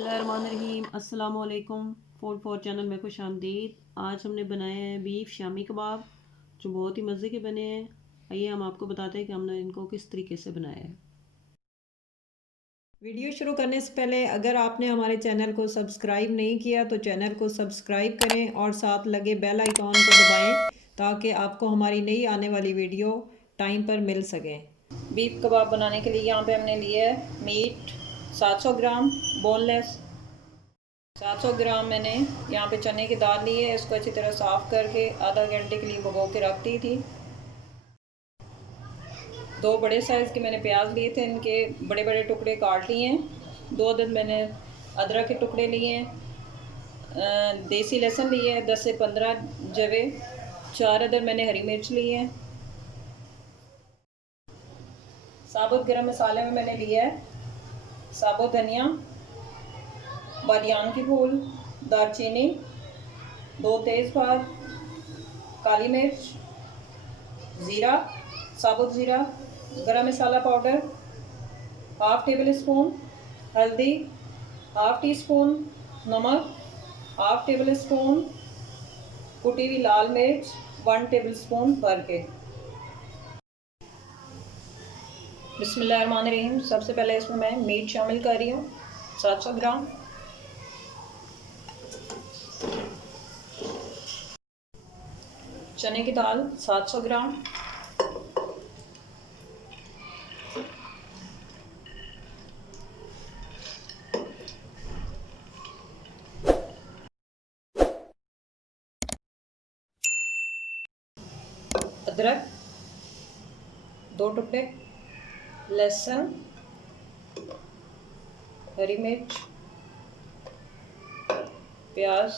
बिस्मिल्लाहिर्रहमानिर्रहीम अस्सलाम वालेकुम। फूड फॉर चैनल में खुश आमदीद। आज हमने बनाए हैं बीफ शामी कबाब जो बहुत ही मज़े के बने हैं। आइए हम आपको बताते हैं कि हमने इनको किस तरीके से बनाया है। वीडियो शुरू करने से पहले अगर आपने हमारे चैनल को सब्सक्राइब नहीं किया तो चैनल को सब्सक्राइब करें और साथ लगे बेल आइकॉन को दबाएं ताकि आपको हमारी नई आने वाली वीडियो टाइम पर मिल सके। बीफ कबाब बनाने के लिए यहाँ पे हमने लिया है मीट 700 ग्राम बोनलेस। 700 ग्राम मैंने यहाँ पे चने की दाल ली है। इसको अच्छी तरह साफ़ करके आधा घंटे के लिए भिगो के रख दी थी। 2 बड़े साइज़ के मैंने प्याज लिए थे, इनके बड़े बड़े टुकड़े काट लिए हैं। 2 अदद मैंने अदरक के टुकड़े लिए हैं। देसी लहसुन लिए है 10 से 15 जवे। 4 अदद मैंने हरी मिर्च ली है। साबुत गरम मसाले में मैंने लिया है साबुत धनिया, बादियान की फूल, दालचीनी, 2 तेज़पात, काली मिर्च, ज़ीरा, साबुत ज़ीरा, गरम मसाला पाउडर, हाफ़ टेबल स्पून हल्दी, हाफ़ टी स्पून नमक, हाफ़ टेबल स्पून कुटी हुई लाल मिर्च, 1 टेबल स्पून भर के। बिस्मिल्लाहिर्रहमानिर्रहीम। सबसे पहले इसमें मैं मीट शामिल कर रही हूँ 700 ग्राम। चने की दाल 700 ग्राम। अदरक 2 टुकड़े, लहसुन, हरी मिर्च, प्याज,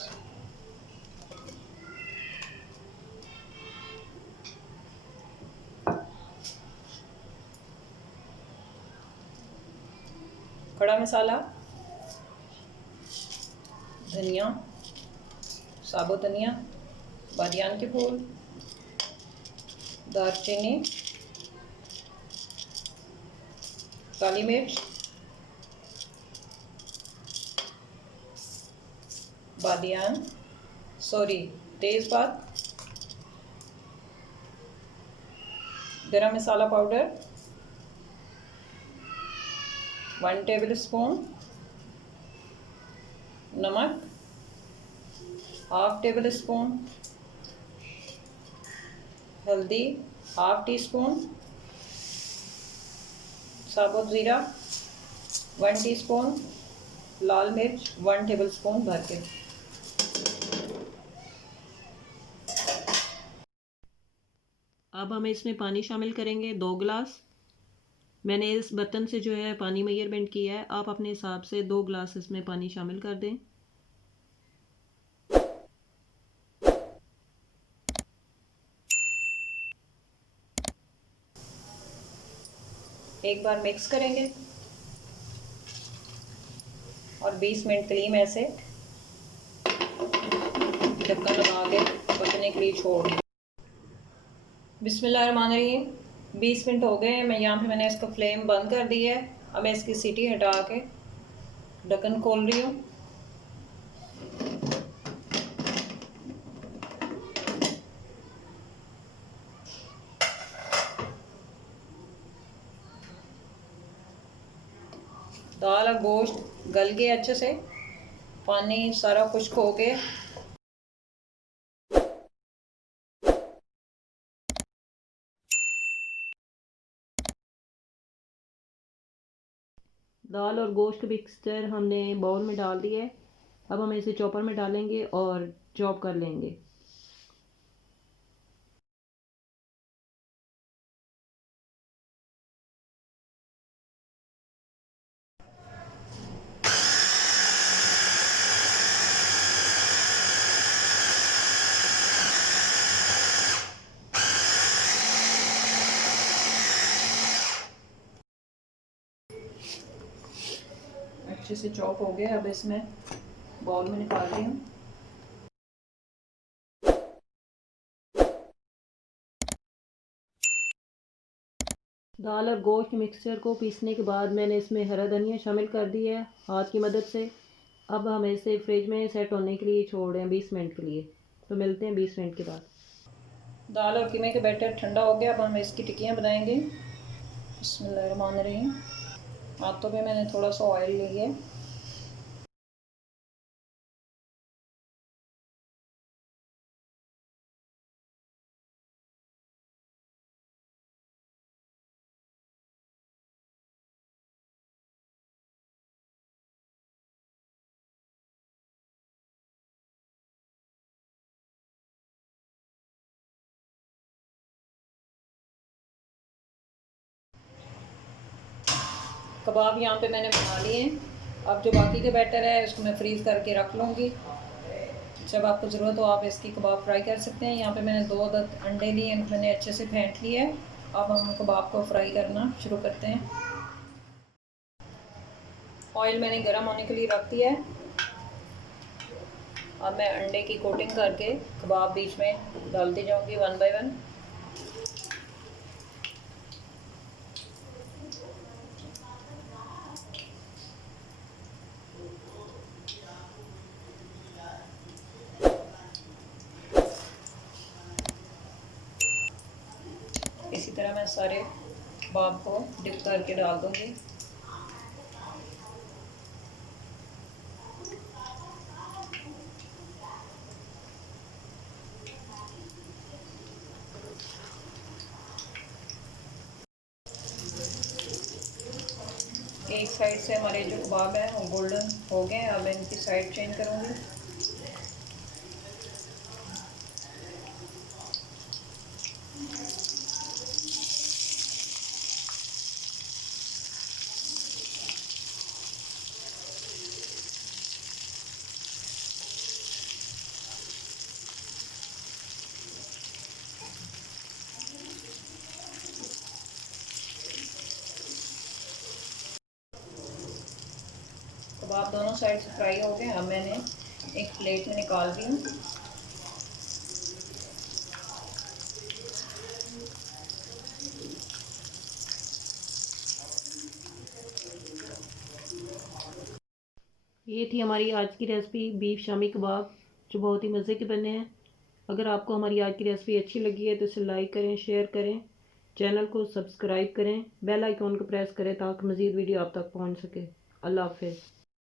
खड़ा मसाला, धनिया, साबुत धनिया, बादियान के फूल, दालचीनी, काली मिर्च, तेज़पात, गरम मसाला पाउडर 1 टेबल स्पून, नमक हाफ़ टेबल स्पून, हल्दी हाफ़ टी स्पून, साबुत ज़ीरा 1 टीस्पून, लाल मिर्च 1 टेबल स्पून भर के। अब हम इसमें पानी शामिल करेंगे 2 गिलास। मैंने इस बर्तन से जो है पानी मेजरमेंट किया है। आप अपने हिसाब से 2 गिलास इसमें पानी शामिल कर दें। एक बार मिक्स करेंगे और 20 मिनट के लिए मैं ऐसे ढक्कन लगा के पकने के लिए छोड़ दूँ। बिस्मिल्लाहिर्रहमानिर्रहीम। 20 मिनट हो गए हैं। मैंने इसका फ्लेम बंद कर दिया है। अब मैं इसकी सीटी हटा के ढक्कन खोल रही हूँ। दाल और गोश्त गल गए अच्छे से, पानी सारा खुश्क हो गया। दाल और गोश्त मिक्सचर हमने बाउल में डाल दिया है। अब हम इसे चॉपर में डालेंगे और चॉप कर लेंगे। अच्छे से चॉप हो गया। अब इसमें बाउल में निकाल रही हूँ। दाल और गोश्त मिक्सचर को पीसने के बाद मैंने इसमें हरा धनिया शामिल कर दिया है हाथ की मदद से। अब हम इसे फ्रिज में सेट होने के लिए छोड़ रहे हैं 20 मिनट के लिए। तो मिलते हैं 20 मिनट के बाद। दाल और कीमे का बैटर ठंडा हो गया। अब हम इसकी टिक्कियाँ बनाएंगे। बिस्मिल्लाहिर्रहमानिर्रहीम। हाथों पे मैंने थोड़ा सा ऑयल लिया है। कबाब यहाँ पे मैंने बना लिए हैं। अब जो बाकी के बैटर है उसको मैं फ्रीज़ करके रख लूँगी। जब आपको ज़रूरत हो आप इसकी कबाब फ्राई कर सकते हैं। यहाँ पे मैंने 2 अंडे लिए, इनको मैंने अच्छे से फेंट लिया है। अब हम कबाब को फ्राई करना शुरू करते हैं। ऑयल मैंने गर्म होने के लिए रख दिया है। अब मैं अंडे की कोटिंग करके कबाब बीच में डालती जाऊँगी 1 बाय 1। इसी तरह मैं सारे कबाब को डिप करके डाल दूँगी। एक साइड से हमारे जो कबाब हैं वो गोल्डन हो गए। अब मैं इनकी साइड चेंज करूँगी। कबाब दोनों साइड से फ्राई हो गए। अब मैंने एक प्लेट में निकाल रही हूँ। ये थी हमारी आज की रेसिपी बीफ शामी कबाब, जो बहुत ही मज़े के बने हैं। अगर आपको हमारी आज की रेसिपी अच्छी लगी है तो इसे लाइक करें, शेयर करें, चैनल को सब्सक्राइब करें, बेल आइकॉन को प्रेस करें ताकि मज़ीद वीडियो आप तक पहुंच सके। अल्लाह हाफ़िज़।